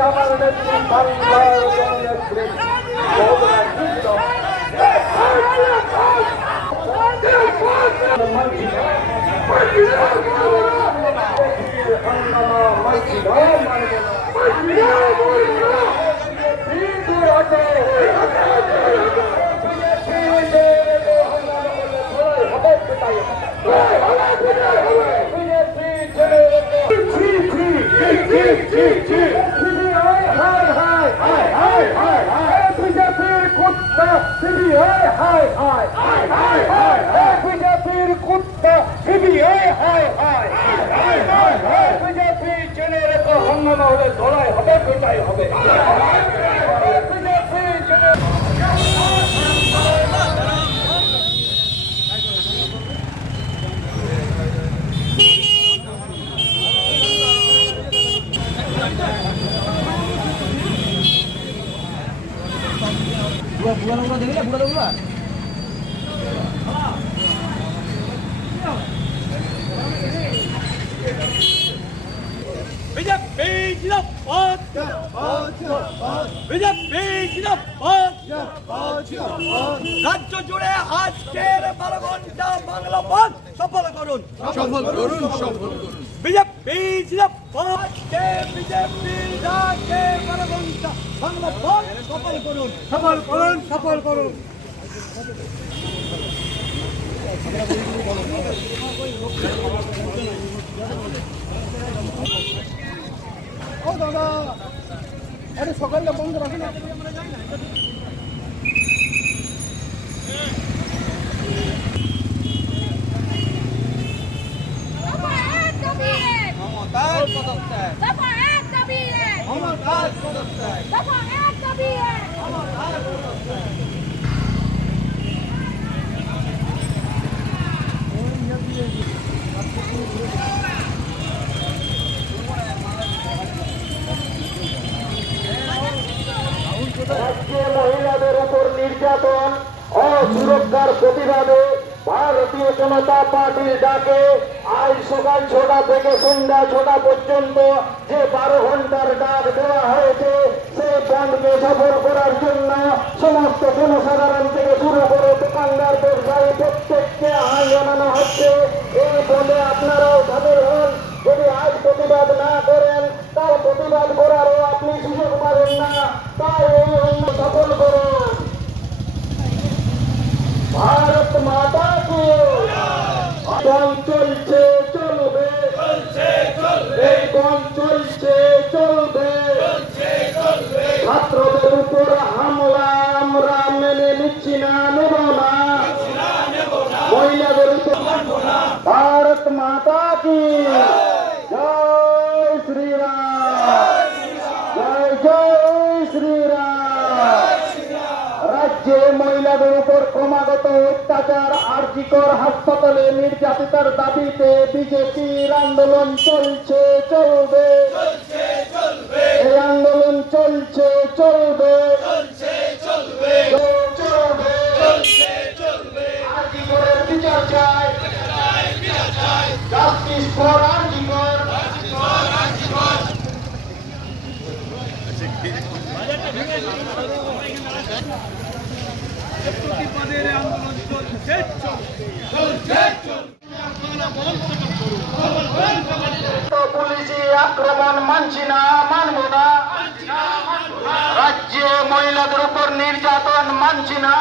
আমার নেত্রী বাংলার জননেত্রী মমতা কুত্তা সিবিআই হাই হাই বিজেপির কুত্তা সিবিআই হাই হাই বিজেপি জেনে রেখো হাঙ্গামা হলে জেনে বিজেপি বিজেপি রাজ্য জুড়ে আজকের বারো ঘণ্টা বাংলা বন্ধ সফল করুন। সফল করুন সফল করুন। বিজেপি আজকে বিজেপির ডাকে বারো ঘণ্টা বাংলা বন্ধ সফল করুন। সফল করুন সফল করুন। ও দাদা। আরে সকালটা বন্ধ রাখেন দফা সুরক্ষার প্রতিবাদে ভারতীয় জনতা পার্টির ডাকে আজ সকাল ছটা থেকে সন্ধ্যা ছটা পর্যন্ত যে বারো ঘণ্টার ডাক দেওয়া হয়েছে, সেই বন্ধকে সফল করার জন্য সমস্ত জনসাধারণ থেকে শুরু করে দোকানদার, ব্যবসায়ী প্রত্যেককে আহ্বান জানানো হচ্ছে। এই বলে আপনারাও সামিল হন। যদি আজ প্রতিবাদ না করেন, তার প্রতিবাদ করারও আপনি সুযোগ পাবেন না। তাই এই অন্য সফল করুন ভারত মাতা কি বন চলছে চলবে। এই বন চলছে চলবে। ছাত্রদের উপর হামলা আমরা মেনে নিচ্ছি না নেব না। মহিলাদের উপর ভারত মাতা কি? জয় শ্রীরাম। জয় জয় শ্রীরাম। রাজ্যে ক্রমাগত অত্যাচার আর্জিকর হাসপাতালে নির্যাতিতার দাবিতে বিজেপির আন্দোলন চলছে, চলবে। এই আন্দোলন চলছে, চলবে। চলবে পুলিশি আক্রমণ মানছি না মানব না। রাজ্যে মহিলাদের উপর নির্যাতন মানছি না